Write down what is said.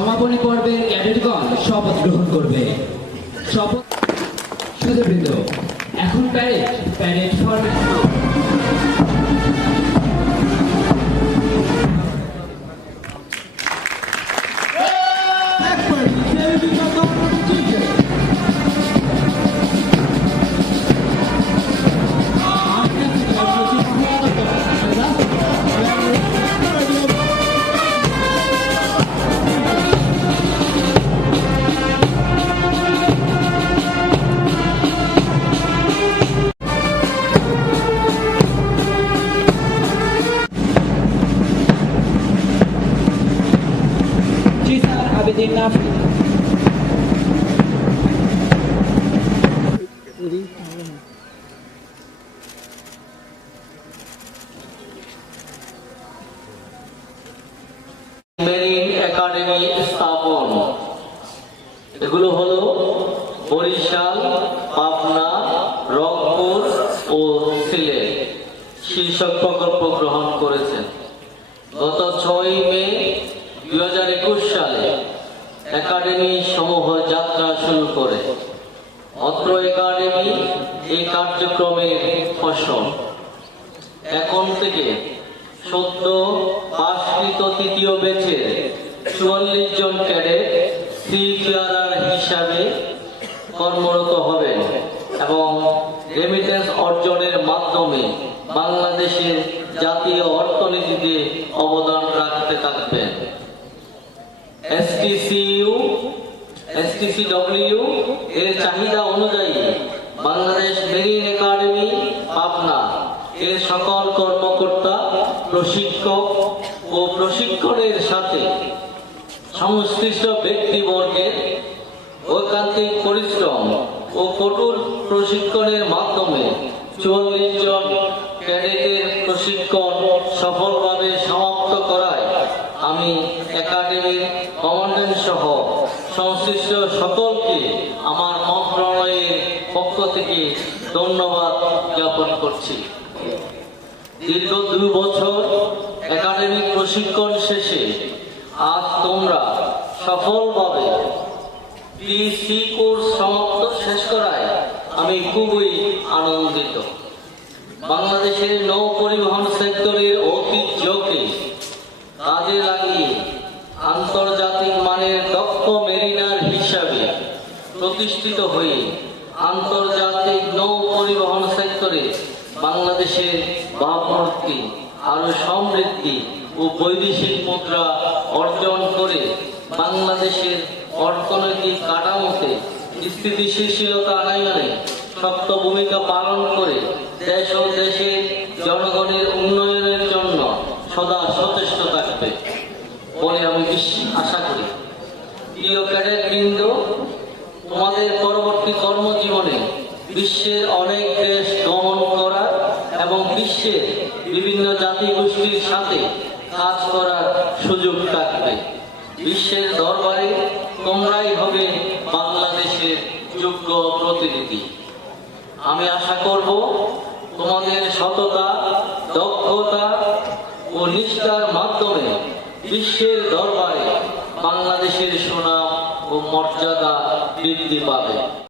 সমাপনী পর্বে ক্যাডেটগণ শপথ গ্রহণ করবে। শপথ সুধীবৃন্দ, এখন parade format. Abidin Nafi. Marine academy স্থাপন, এগুলো হলো বরিশাল, পাবনা, রংপুর ও সিলেট শীর্ষক প্রকল্প গ্রহণ করেছেন। গত 6 মে 2021 সালে একাডেমি সমূহ যাত্রা শুরু করে। অত্র একাডেমি এই কার্যক্রমের ফসল। এখন থেকে সদ্য পাশকৃত তৃতীয় ব্যাচের 44 জন ক্যাডেট সিপিআরআর হিসাবে কর্মরত হবেন এবং রেমিটেন্স অর্জনের মাধ্যমে বাংলাদেশের জাতীয় অর্থনীতিতে অবদান রাখতে থাকবেন। STCW এর চাহিদা অনুযায়ী বাংলাদেশ মেরিন একাডেমি পাবনা এর সকল কর্মকর্তা, প্রশিক্ষক ও প্রশিক্ষণের সাথে সংশ্লিষ্ট ব্যক্তিবর্গের ঐকান্তিক পরিশ্রম ও কঠোর প্রশিক্ষণের মাধ্যমে 44 জন ক্যাডেটের প্রশিক্ষণ সফলভাবে সমাপ্ত করায় আমি একাডেমির কমান্ডেন্ট সহ সংশ্লিষ্ট সকলকে আমার মন্ত্রণালয়ের পক্ষ থেকে ধন্যবাদ জ্ঞাপন করছি। দীর্ঘ 2 বছর একাডেমিক প্রশিক্ষণ শেষে আজ তোমরা সফলভাবে পিসি কোর্স শেষ করায় আমি খুবই আনন্দিত। বাংলাদেশের নৌ পরিবহন সেক্টরের ঐতিহ্যকে কাজে লাগিয়ে আন্তর্জাতিক মানের দক্ষ মেরিনার হিসাবে প্রতিষ্ঠিত হয়ে আন্তর্জাতিক নৌ পরিবহন সেক্টরে বাংলাদেশের ভাবমূর্তি আরো সমৃদ্ধি ও বৈদেশিক মুদ্রা অর্জন করে বাংলাদেশের অর্থনৈতিক কাঠামোতে স্থিতিশীলতা আনয়নে শক্ত ভূমিকা পালন করে দেশ ও দেশের জনগণের উন্নয়নের জন্য সদা সচেষ্ট থাকবে বলে আমি আশা করি। প্রিয় ক্যাডেট বৃন্দ, তোমাদের পরবর্তী কর্মজীবনে বিশ্বের অনেক দেশ গমন করার এবং বিশ্বের বিভিন্ন জাতিগোষ্ঠীর সাথে কাজ করার সুযোগ থাকবে। বিশ্বের দরবারে তোমরাই হবে বাংলাদেশের যোগ্য প্রতিনিধি। আমি আশা করব তোমাদের সততা, দক্ষতা ও নিষ্ঠার মাধ্যমে বিশ্বের দরবারে বাংলাদেশের সুনাম ও মর্যাদা বৃদ্ধি পাবে।